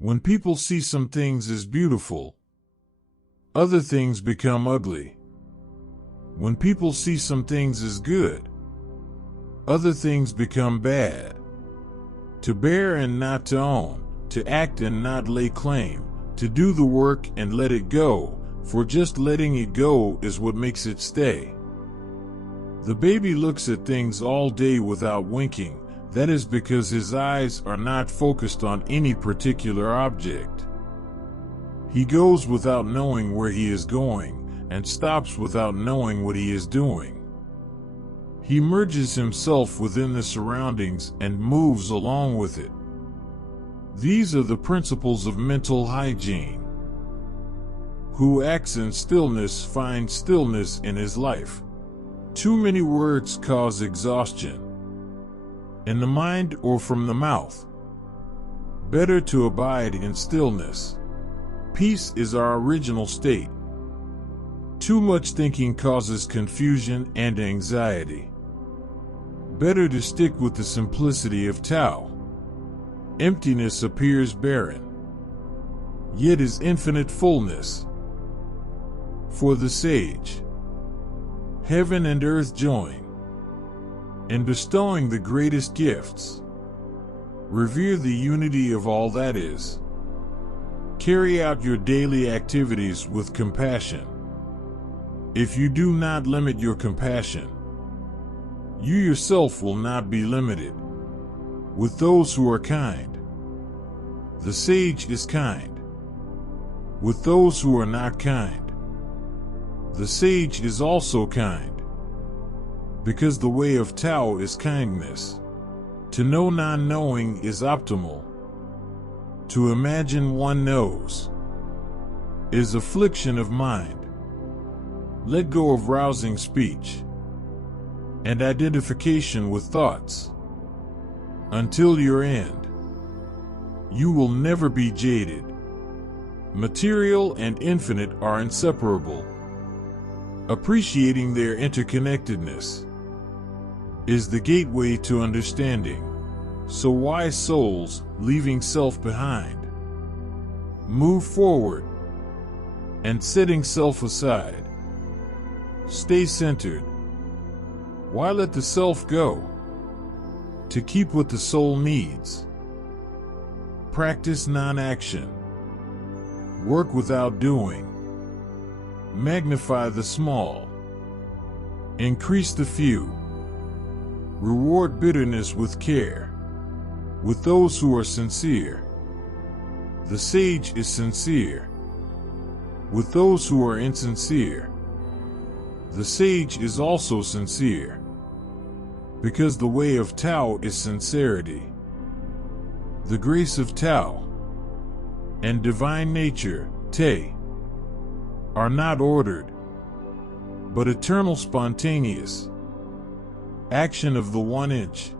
When people see some things as beautiful, other things become ugly. When people see some things as good, other things become bad. To bear and not to own, to act and not lay claim, to do the work and let it go, for just letting it go is what makes it stay. The baby looks at things all day without winking. That is because his eyes are not focused on any particular object. He goes without knowing where he is going, and stops without knowing what he is doing. He merges himself within the surroundings and moves along with it. These are the principles of mental hygiene. Who acts in stillness finds stillness in his life. Too many words cause exhaustion. In the mind or from the mouth. Better to abide in stillness. Peace is our original state. Too much thinking causes confusion and anxiety. Better to stick with the simplicity of Tao. Emptiness appears barren, yet is infinite fullness. For the sage, heaven and earth join in bestowing the greatest gifts. Revere the unity of all that is. Carry out your daily activities with compassion. If you do not limit your compassion, you yourself will not be limited. With those who are kind, the sage is kind. With those who are not kind, the sage is also kind. Because the way of Tao is kindness. To know non-knowing is optimal. To imagine one knows is affliction of mind. Let go of rousing speech and identification with thoughts. Until your end, you will never be jaded. Material and infinite are inseparable. Appreciating their interconnectedness is the gateway to understanding. So wise souls, leaving self behind, move forward and setting self aside. Stay centered. Why let the self go? To keep what the soul needs. Practice non-action. Work without doing. Magnify the small. Increase the few. Reward bitterness with care. With those who are sincere. The sage is sincere. With those who are insincere. The sage is also sincere. Because the way of Tao is sincerity. The grace of Tao and divine nature, Te, are not ordered, but eternal spontaneous. Action of the 1 inch.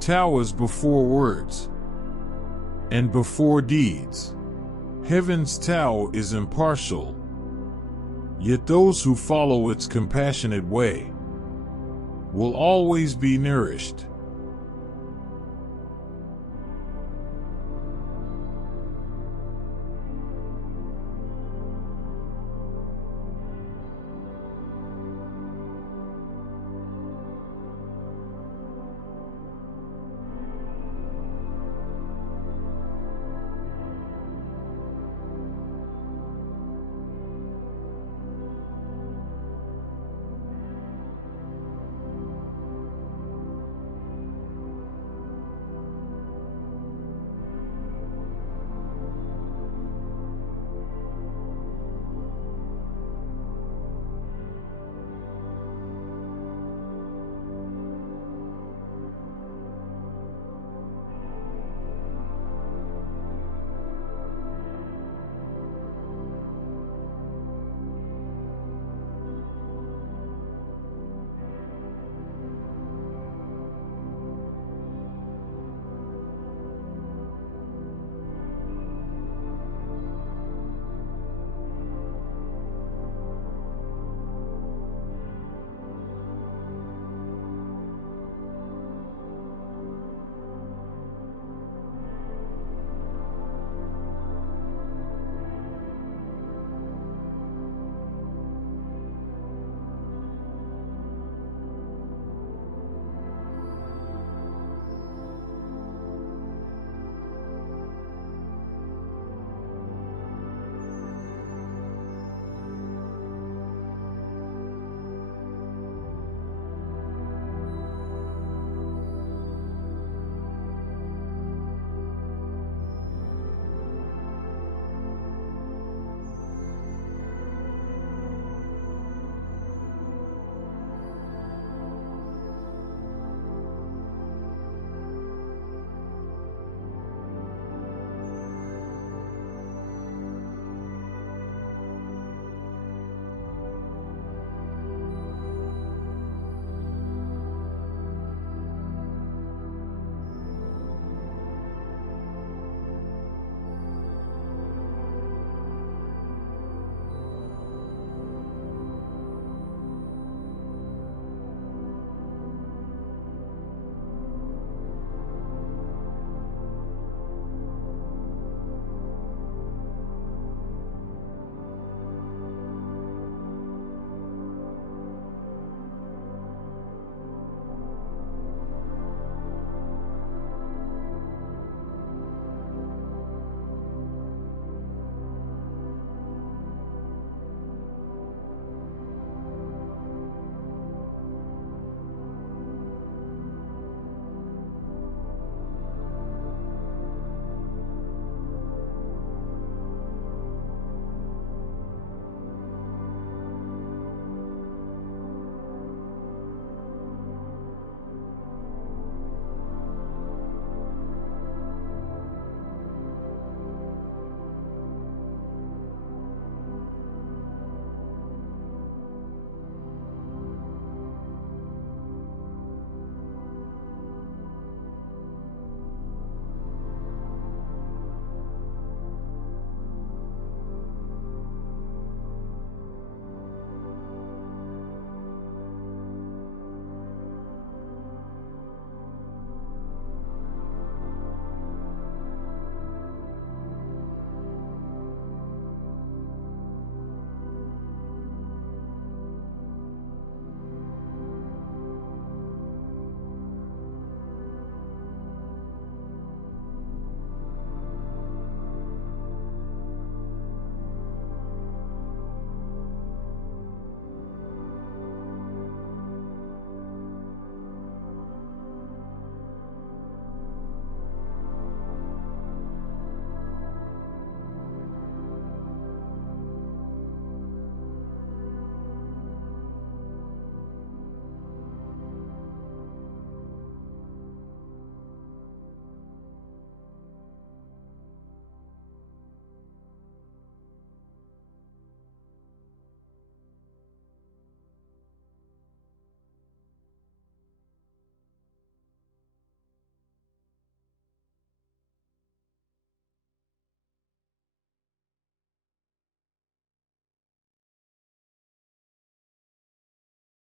Tao is before words and before deeds. Heaven's Tao is impartial, yet those who follow its compassionate way will always be nourished.